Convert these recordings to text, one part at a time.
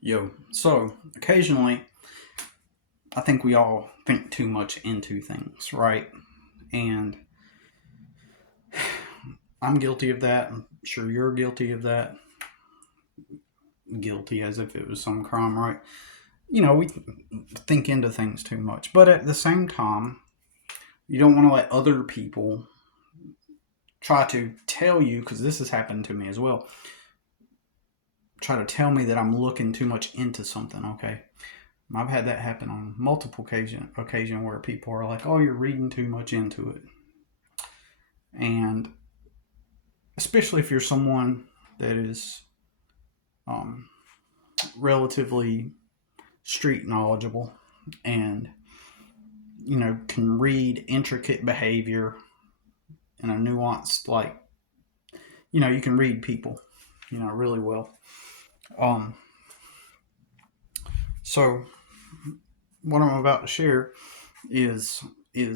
Yo, so occasionally I think we all think too much into things, right? And I'm guilty of that. I'm sure you're guilty of that. Guilty as if it was some crime, right? We think into things too much. But at the same time, you don't want to let other people try to tell you, because this has happened to me as well, try to tell me that I'm looking too much into something, okay? I've had that happen on multiple occasion where people are like, "Oh, you're reading too much into it," and especially if you're someone that is um, relatively street knowledgeable and can read intricate behavior in a nuanced, like, you can read people really well. Um, so what I'm about to share is it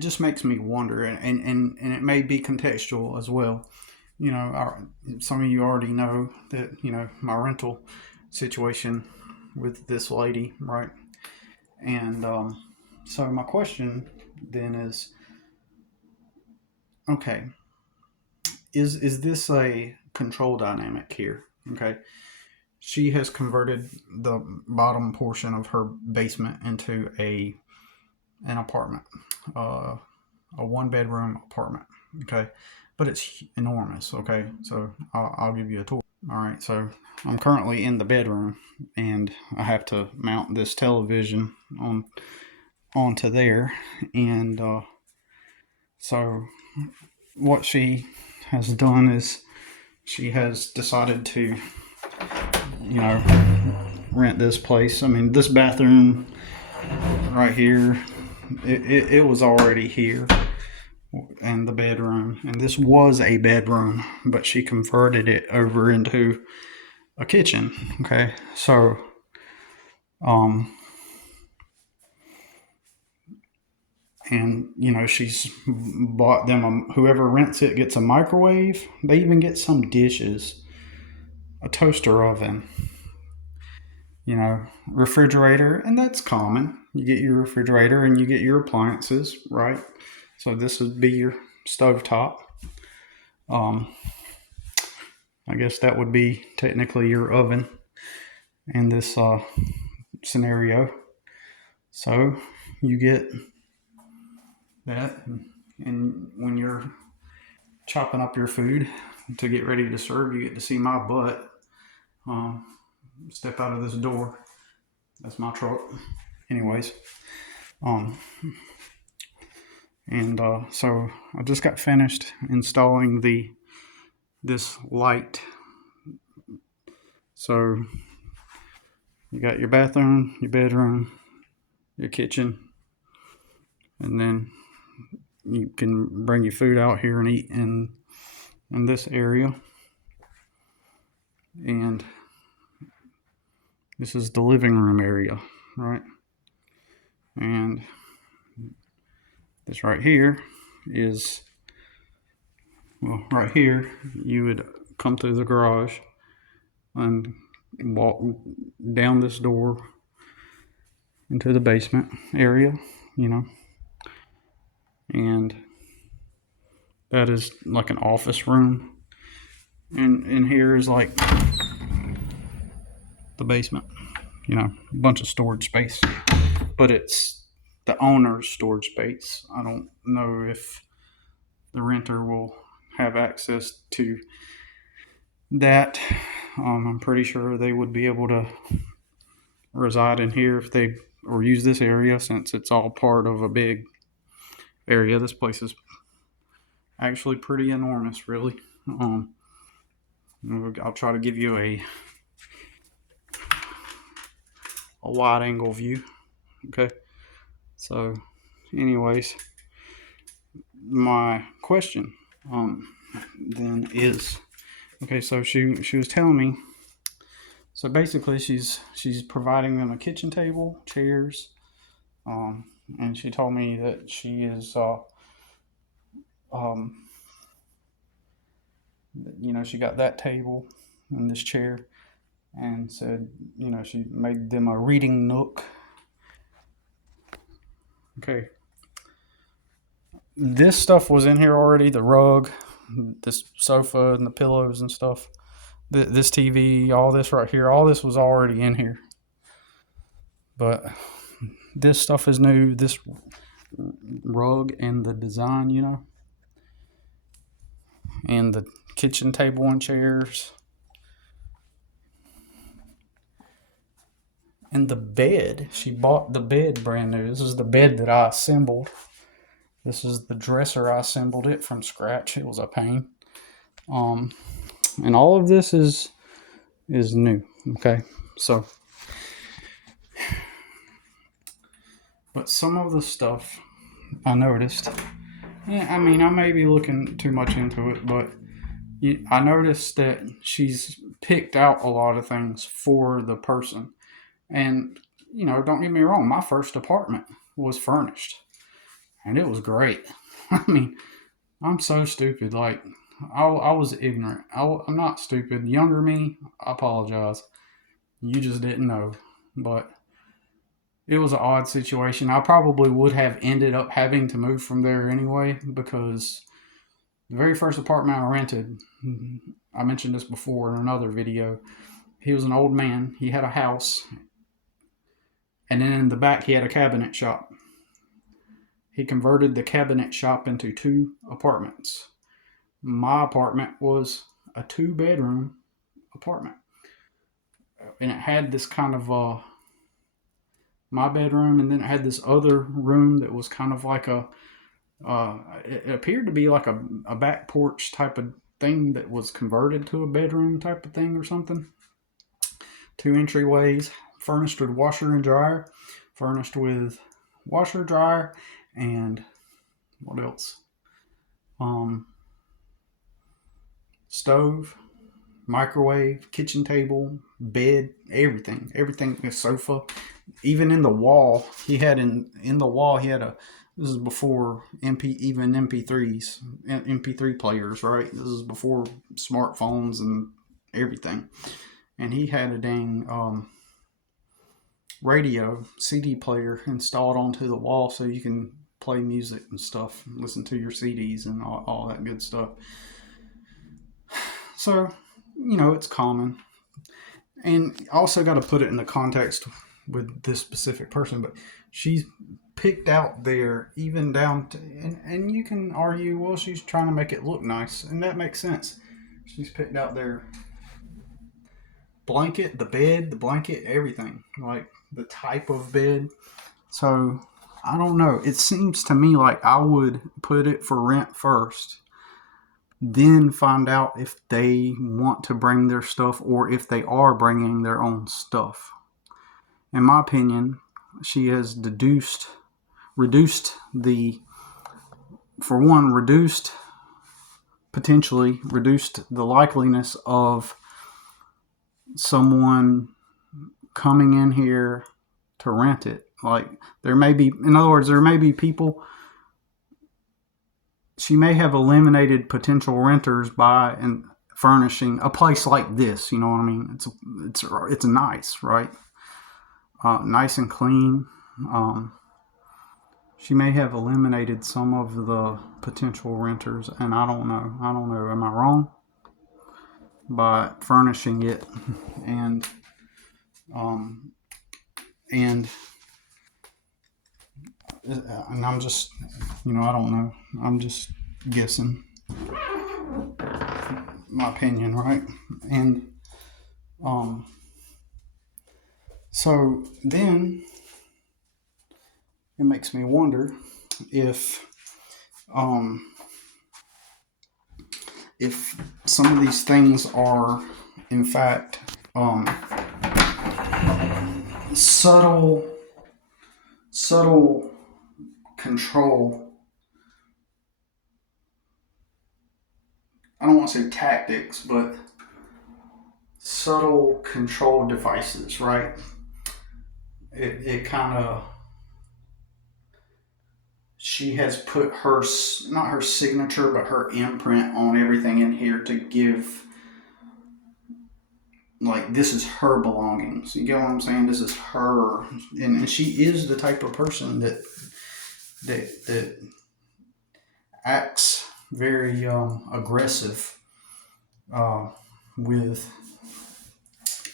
just makes me wonder, and it may be contextual as well. Some of you already know that my rental situation with this lady, right? And so my question then is, okay, is this a control dynamic here? Okay, she has converted the bottom portion of her basement into a an apartment, uh, a one bedroom apartment. Okay, but it's enormous. Okay, so I'll give you a tour. All right, so I'm currently in the bedroom, and I have to mount this television onto there, and so what she has done is she has decided to, you know, rent this place. I mean, this bathroom right here, it was already here, and the bedroom, and this was a bedroom, but she converted it over into a kitchen. Okay, so um, and she's bought them whoever rents it gets a microwave. They even get some dishes, a toaster oven, refrigerator, and that's common. You get your refrigerator and you get your appliances, right? So this would be your stovetop. um, I guess that would be technically your oven in this scenario. So you get that, and when you're chopping up your food to get ready to serve, you get to see my butt um, step out of this door. That's my truck. Anyways, um, and so I just got finished installing the this light. So you got your bathroom, your bedroom, your kitchen, and then you can bring your food out here and eat in this area. And this is the living room area, right? And this right here is, well, right here you would come through the garage and walk down this door into the basement area, you know, and that is like an office room. And here is like the basement, a bunch of storage space, but it's the owner's storage space. I don't know if the renter will have access to that. I'm pretty sure they would be able to reside in here if they or use this area since it's all part of a big area. This place is actually pretty enormous, really. I'll try to give you a wide angle view. Okay, so, anyways, my question then is, okay. So she was telling me. So basically, she's providing them a kitchen table, chairs, and she told me that she is um, she got that table, in this chair and said, she made them a reading nook. Okay. This stuff was in here already, the rug, this sofa and the pillows and stuff. This TV, all this right here, all this was already in here. But this stuff is new, this rug and the design, and the kitchen table and chairs. And the bed, she bought the bed brand new. This is the bed that I assembled. This is the dresser. I assembled it from scratch. It was a pain. And all of this is new. Okay, so, but some of the stuff I noticed. I mean, I may be looking too much into it, but I noticed that she's picked out a lot of things for the person. And, don't get me wrong, my first apartment was furnished. And it was great. I mean, I'm so stupid. Like, I was ignorant. I'm not stupid. Younger me, I apologize. You just didn't know. But it was an odd situation. I probably would have ended up having to move from there anyway, because the very first apartment I rented, I mentioned this before in another video, he was an old man. He had a house, and then in the back he had a cabinet shop. He converted the cabinet shop into 2 apartments. My apartment was a 2-bedroom apartment. And it had this kind of my bedroom, and then it had this other room that was kind of like it appeared to be like a back porch type of thing that was converted to a bedroom type of thing or something. 2 entryways, furnished with washer and dryer, and what else? Stove, microwave, kitchen table, bed, everything, a sofa. Even in the wall, he had this is before MP3s, MP3 players, right? This is before smartphones and everything. And he had a dang radio CD player installed onto the wall so you can play music and stuff, listen to your CDs and all that good stuff. So, it's common. And also got to put it in the context with this specific person, but she's picked out there even down to, and you can argue, well, she's trying to make it look nice, and that makes sense. She's picked out their blanket, the bed, the blanket, everything, like the type of bed. So I don't know. It seems to me like I would put it for rent first, then find out if they want to bring their stuff or if they are bringing their own stuff. In my opinion, she has potentially reduced the likeliness of someone coming in here to rent it. Like, there may be people. She may have eliminated potential renters by furnishing a place like this. You know what I mean? It's nice, right? Nice and clean. She may have eliminated some of the potential renters, and I don't know. Am I wrong? By furnishing it and I'm just, I don't know. I'm just guessing. My opinion, right? And so then it makes me wonder if some of these things are in fact subtle control. I don't want to say tactics, but subtle control devices, right? It kind of, she has put not her signature, but her imprint on everything in here to give like this is her belongings. You get what I'm saying? This is her, and she is the type of person that acts very aggressive uh, with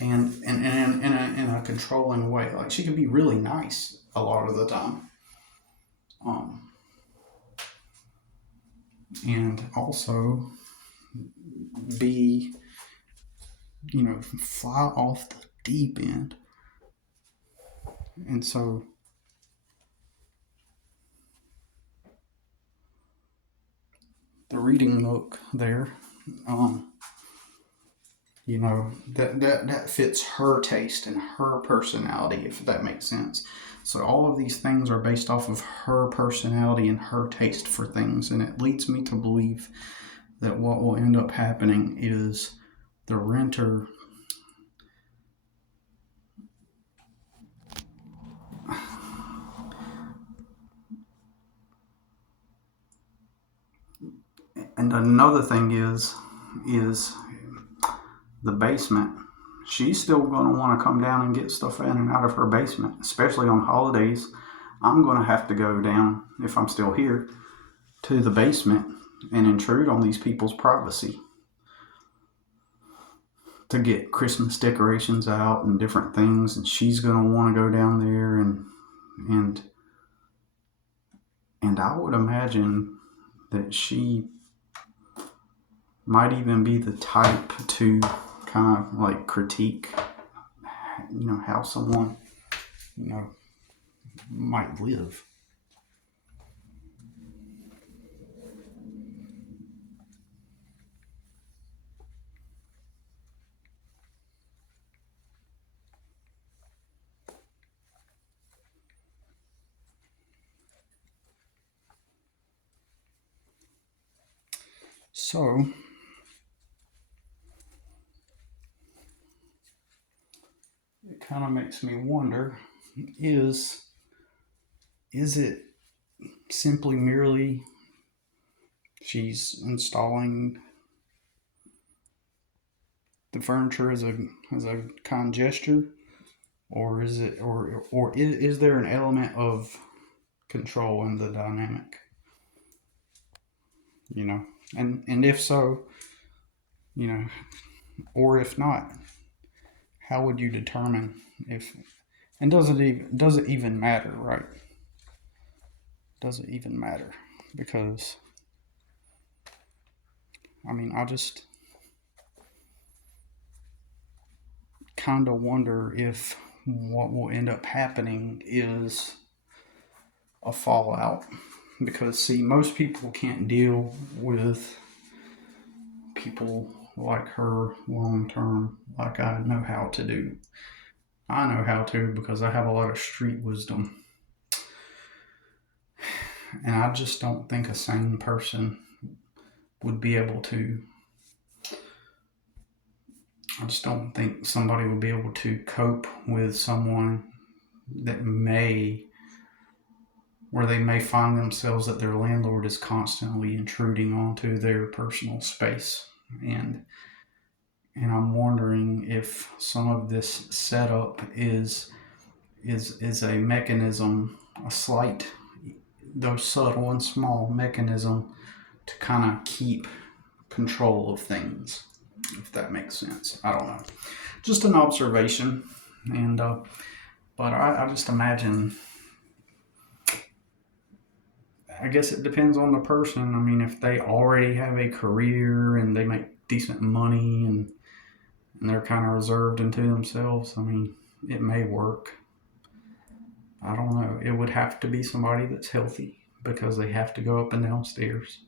and in a controlling way. Like she can be really nice a lot of the time, um, and also be, fly off the deep end. And so the reading nook there, that fits her taste and her personality, if that makes sense. So all of these things are based off of her personality and her taste for things, and it leads me to believe that what will end up happening is the renter and another thing is the basement. She's still going to want to come down and get stuff in and out of her basement, especially on holidays. I'm going to have to go down, if I'm still here, to the basement and intrude on these people's privacy to get Christmas decorations out and different things. And she's going to want to go down there and I would imagine that she might even be the type to kind of like critique, how someone, might live. So it kind of makes me wonder, is it simply merely she's installing the furniture as a kind gesture, or is it or is there an element of control in the dynamic? And if so, or if not, how would you determine if, and does it even matter, right? Does it even matter? Because I just kind of wonder if what will end up happening is a fallout. Because, see, most people can't deal with people like her long term like I know how to do. I know how to because I have a lot of street wisdom. And I just don't think a sane person would be able to. I just don't think somebody would be able to cope with someone that where they may find themselves that their landlord is constantly intruding onto their personal space. And I'm wondering if some of this setup is a mechanism, a slight, though subtle and small mechanism to kind of keep control of things, if that makes sense. I don't know. Just an observation. And but I just imagine, I guess it depends on the person. If they already have a career and they make decent money and they're kind of reserved into themselves, it may work. I don't know. It would have to be somebody that's healthy because they have to go up and down stairs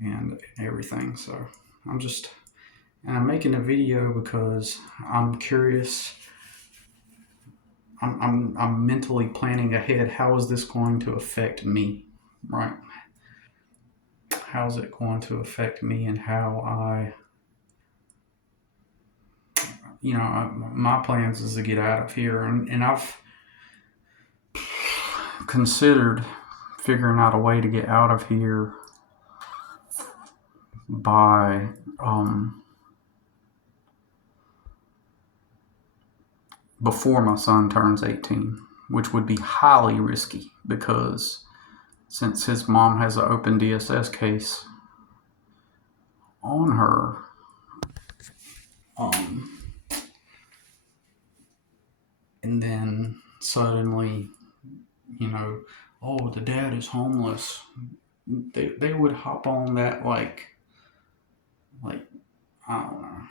and everything. So I'm making a video because I'm curious. I'm mentally planning ahead. How is this going to affect me, right? How is it going to affect me and how my plans is to get out of here, and I've considered figuring out a way to get out of here by before my son turns 18, which would be highly risky because since his mom has an open DSS case on her, and then suddenly, oh, the dad is homeless. They would hop on that like I don't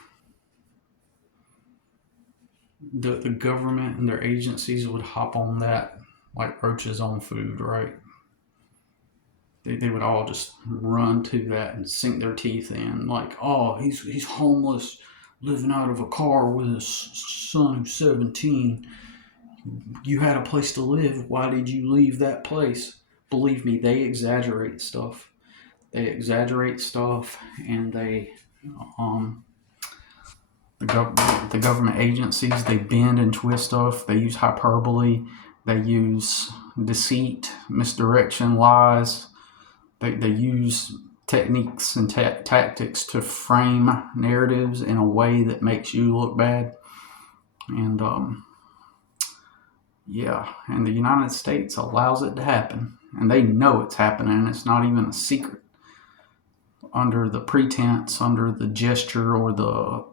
know. The government and their agencies would hop on that like roaches on food, right? They would all just run to that and sink their teeth in, like, oh, he's homeless, living out of a car with his son who's 17. You had a place to live. Why did you leave that place? Believe me, they exaggerate stuff. And um, the government agencies, they bend and twist stuff. They use hyperbole. They use deceit, misdirection, lies. They use techniques and tactics to frame narratives in a way that makes you look bad. And and the United States allows it to happen. And they know it's happening. It's not even a secret. Under the pretense, under the gesture, or the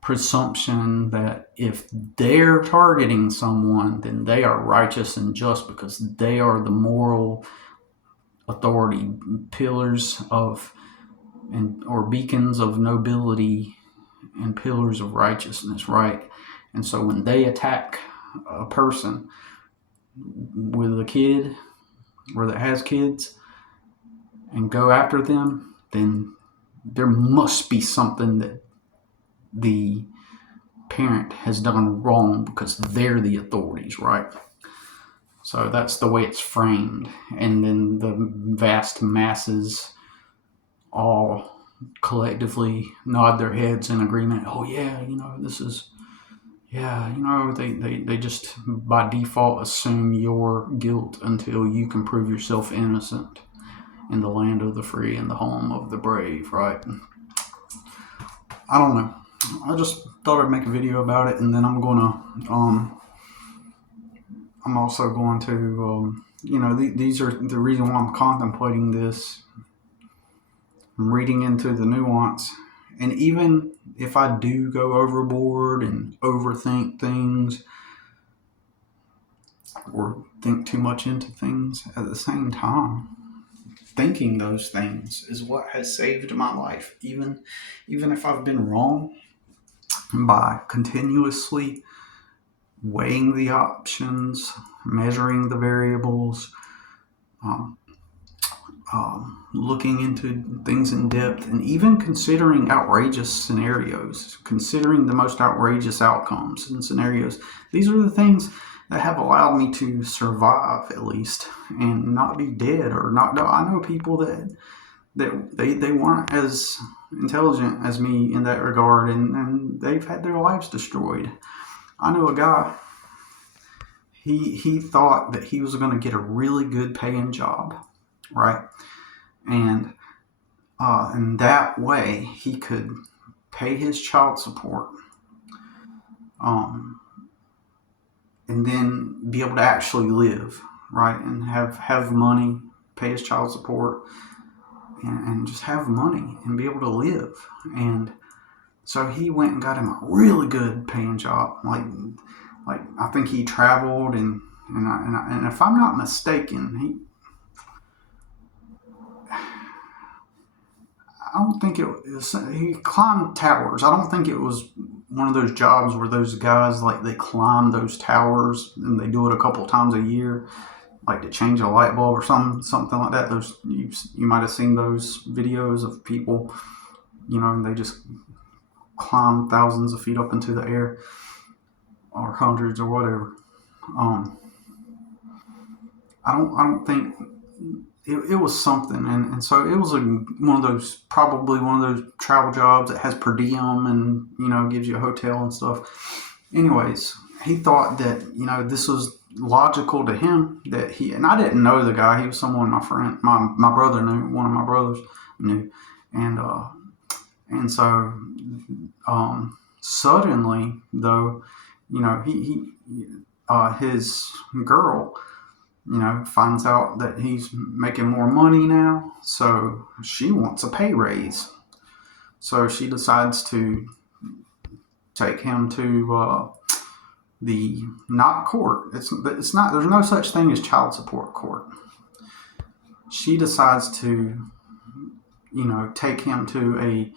presumption that if they're targeting someone, then they are righteous and just because they are the moral authority, pillars of or beacons of nobility and pillars of righteousness, right? And so when they attack a person with a kid or that has kids and go after them, then there must be something that the parent has done wrong because they're the authorities, right? So that's the way it's framed. And then the vast masses all collectively nod their heads in agreement. Oh yeah, this is, they just by default assume your guilt until you can prove yourself innocent in the land of the free and the home of the brave, right? I don't know. I just thought I'd make a video about it, and then I'm also going to, these are the reason why I'm contemplating this. I'm reading into the nuance. And even if I do go overboard and overthink things or think too much into things, at the same time, thinking those things is what has saved my life. Even if I've been wrong, by continuously weighing the options, measuring the variables, looking into things in depth, and even considering outrageous scenarios, considering the most outrageous outcomes and scenarios. These are the things that have allowed me to survive, at least, and not be dead or not. I know people that they weren't as intelligent as me in that regard, and they've had their lives destroyed. I know a guy. He thought that he was going to get a really good paying job, right? And in that way, he could pay his child support, and then be able to actually live, right? And have money, pay his child support, and just have money and be able to live. And so he went and got him a really good paying job. Like I think he traveled and if I'm not mistaken, I don't think he climbed towers. I don't think it was one of those jobs where those guys, like, they climb those towers and they do it a couple times a year, like to change a light bulb or something like that. Those you might have seen those videos of people, and they just climb thousands of feet up into the air, or hundreds or whatever. I don't think it was something, and so it was probably one of those travel jobs that has per diem and gives you a hotel and stuff. Anyways, he thought that this was logical to him, and I didn't know the guy. He was someone my friend, my brother knew. One of my brothers knew, and so suddenly though, his girl, finds out that he's making more money now, so she wants a pay raise. So she decides to take him to the not court. It's not. There's no such thing as child support court. She decides to, take him to a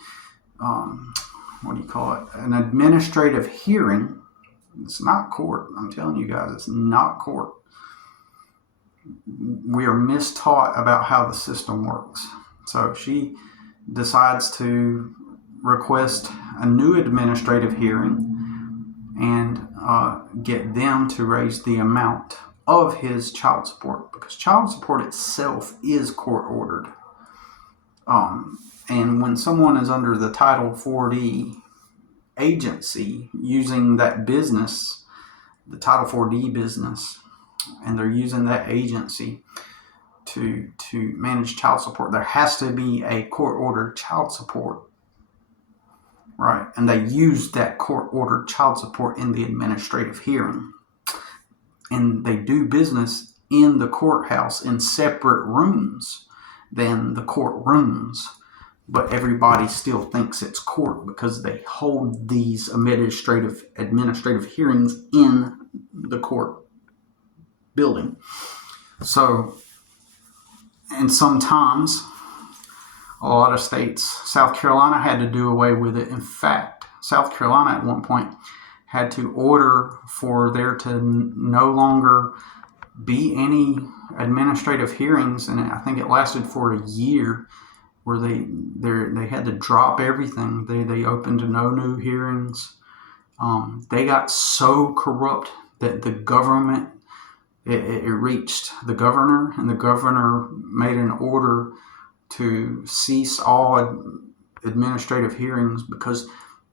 what do you call it? An administrative hearing. It's not court. I'm telling you guys, it's not court. We are mistaught about how the system works. So she decides to request a new administrative hearing and get them to raise the amount of his child support, because child support itself is court ordered. And when someone is under the Title 40 agency using that business, the Title 4D business, and they're using that agency to manage child support, there has to be a court-ordered child support, right? And they use that court-ordered child support in the administrative hearing. And they do business in the courthouse in separate rooms than the courtrooms. But everybody still thinks it's court because they hold these administrative hearings in the court building. So, and sometimes a lot of states, South Carolina had to do away with it. In fact, South Carolina at one point had to order for there to no longer be any administrative hearings, and I think it lasted for a year, where they had to drop everything. They opened no new hearings. They got so corrupt that the government, it reached the governor, and the governor made an order to cease all administrative hearings because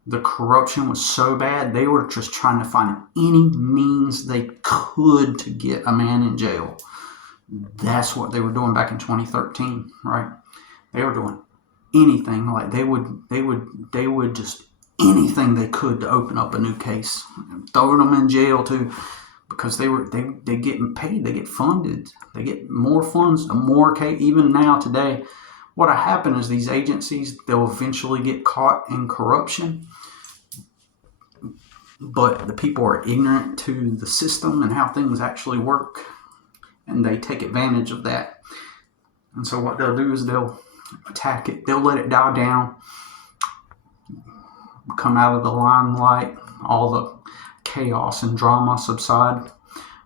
the corruption was so bad. They were just trying to find any means they could to get a man in jail. That's what they were doing back in 2013, right? They were doing anything. Like they would just anything they could to open up a new case, throwing them in jail too, because they get paid, they get funded, they get more funds, more case. Even now today, what'll happen is these agencies, they'll eventually get caught in corruption, but the people are ignorant to the system and how things actually work, and they take advantage of that. And so what they'll do is they'll attack it, they'll let it die down, come out of the limelight, all the chaos and drama subside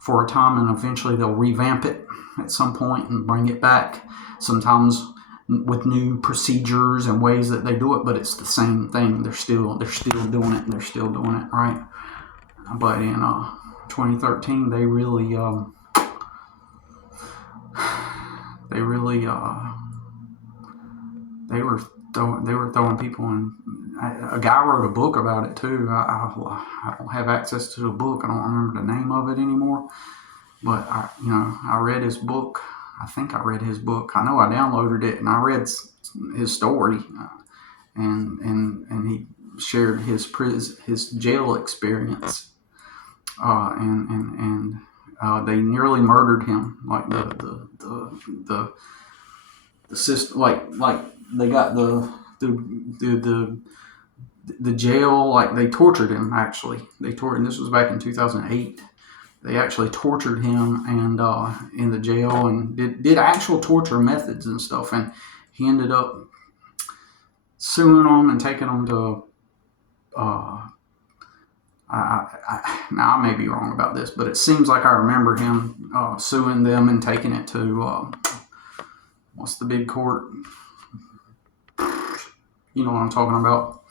for a time, and eventually they'll revamp it at some point and bring it back, sometimes with new procedures and ways that they do it, but it's the same thing. They're still doing it, and they're still doing it, right? But in 2013, they were throwing people in. A guy wrote a book about it too. I don't have access to the book. I don't remember the name of it anymore. But I read his book. I think I read his book. I know I downloaded it and I read his story, and he shared his jail experience, and they nearly murdered him. Like the system, like they got the jail, like they tortured him. Actually, and this was back in 2008. They actually tortured him and in the jail, and did actual torture methods and stuff. And he ended up suing them and taking them to. Now I may be wrong about this, but it seems like I remember him suing them and taking it to what's the big court? You know what I'm talking about?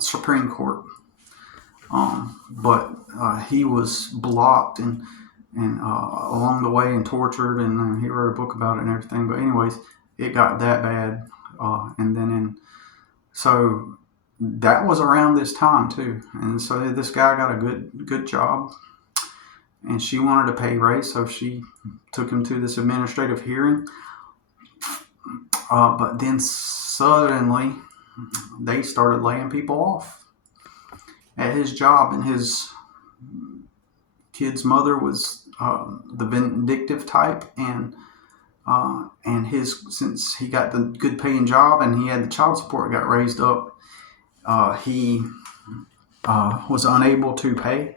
Supreme Court. But he was blocked and along the way and tortured, and he wrote a book about it and everything. But anyways, it got that bad, so that was around this time too. And so this guy got a good job, and she wanted a pay raise, so she took him to this administrative hearing. But then suddenly they started laying people off. at his job, and his kid's mother was the vindictive type, and his since he got the good paying job and he had the child support got raised up, he was unable to pay,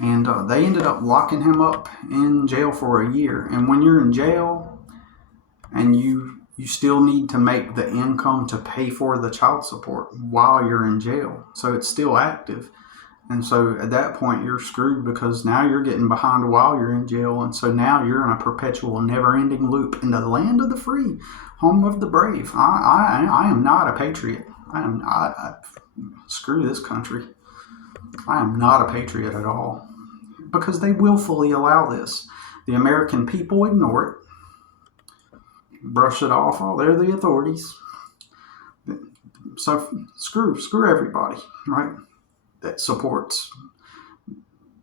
and they ended up locking him up in jail for a year. And when you're in jail and you still need to make the income to pay for the child support while you're in jail, so it's still active. And so at that point, you're screwed because now you're getting behind while you're in jail. And so now you're in a perpetual, never-ending loop in the land of the free, home of the brave. I am not a patriot. Screw this country. I am not a patriot at all because they willfully allow this. The American people ignore it, brush it off. Oh, they're the authorities. So screw everybody, right? That supports,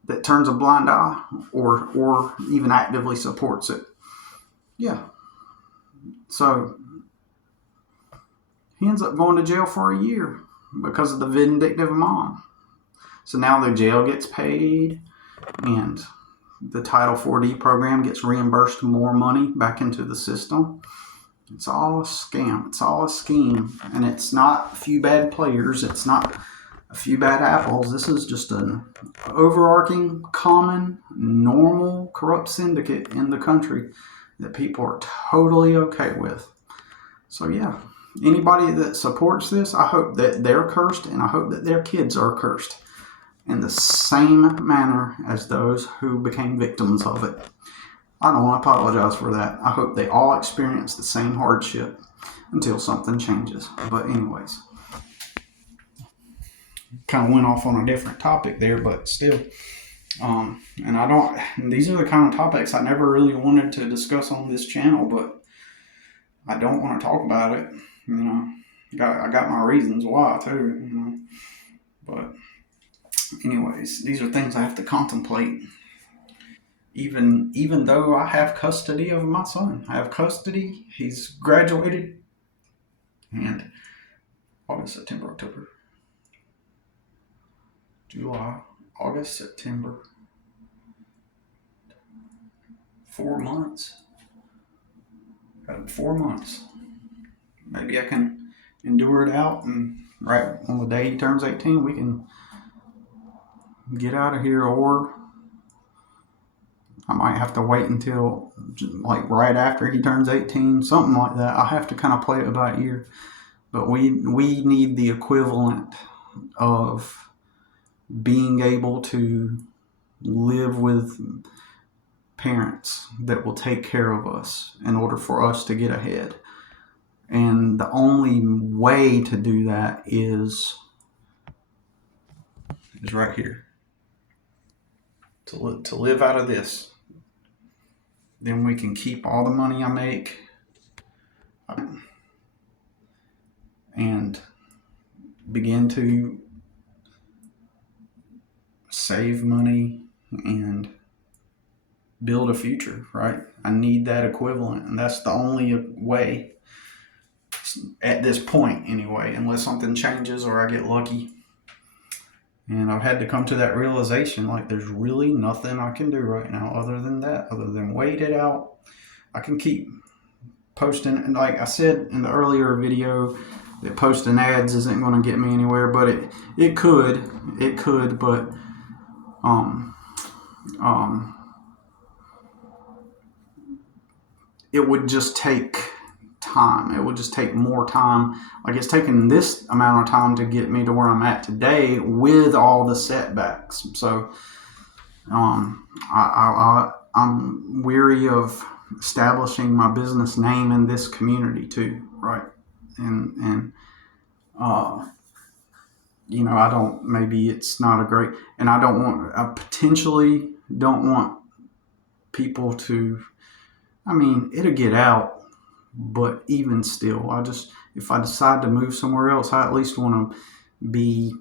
that turns a blind eye or even actively supports it. Yeah. So he ends up going to jail for a year because of the vindictive mom. So now the jail gets paid and the Title 4D program gets reimbursed more money back into the system. It's all a scam. It's all a scheme. And it's not a few bad players. It's not a few bad apples. This is just an overarching, common, normal, corrupt syndicate in the country that people are totally okay with. So yeah, anybody that supports this, I hope that they're cursed, and I hope that their kids are cursed in the same manner as those who became victims of it. I don't want to apologize for that. I hope they all experience the same hardship until something changes. But anyways, kind of went off on a different topic there, but still. And I don't, these are the kind of topics I never really wanted to discuss on this channel, but I don't want to talk about it. I got my reasons why too, but anyways, these are things I have to contemplate. Even though I have custody of my son, I have custody. He's graduated, and August, September, October, July, August, September, 4 months. Got 4 months. Maybe I can endure it out, and right on the day he turns 18, we can get out of here, or I might have to wait until like right after he turns 18, something like that. I have to kind of play it by ear. But we need the equivalent of being able to live with parents that will take care of us in order for us to get ahead. And the only way to do that is right here. To live out of this. Then we can keep all the money I make and begin to save money and build a future, right? I need that equivalent, and that's the only way at this point anyway, unless something changes or I get lucky. And I've had to come to that realization, like there's really nothing I can do right now other than that, other than wait it out. I can keep posting, and like I said in the earlier video, that posting ads isn't going to get me anywhere, but it could, but it would just take time. It would just take more time. Like it's taken this amount of time to get me to where I'm at today with all the setbacks. So I'm weary of establishing my business name in this community too, right? And I don't, maybe it's not a great, and I potentially don't want people to, it'll get out, but even still, if I decide to move somewhere else, I at least want to be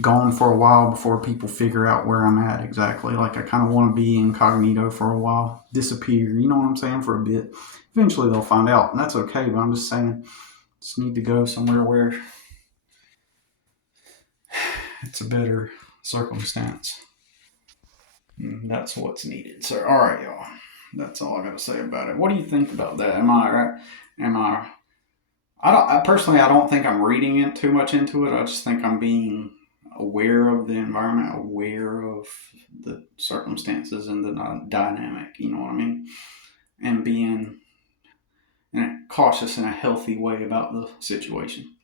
gone for a while before people figure out where I'm at exactly. Like I kind of want to be incognito for a while, disappear, you know what I'm saying, for a bit. Eventually they'll find out, and that's okay, but I'm just saying, just need to go somewhere where It's a better circumstance. And that's what's needed. So, all right, y'all. That's all I got to say about it. What do you think about that? Am I right? Am I? I don't. I personally, I don't think I'm reading it too much into it. I just think I'm being aware of the environment, aware of the circumstances and the dynamic. You know what I mean? And being cautious in a healthy way about the situation.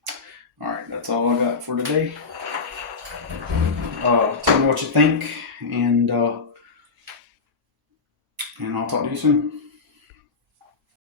All right, that's all I got for today. Tell me what you think, and I'll talk to you soon.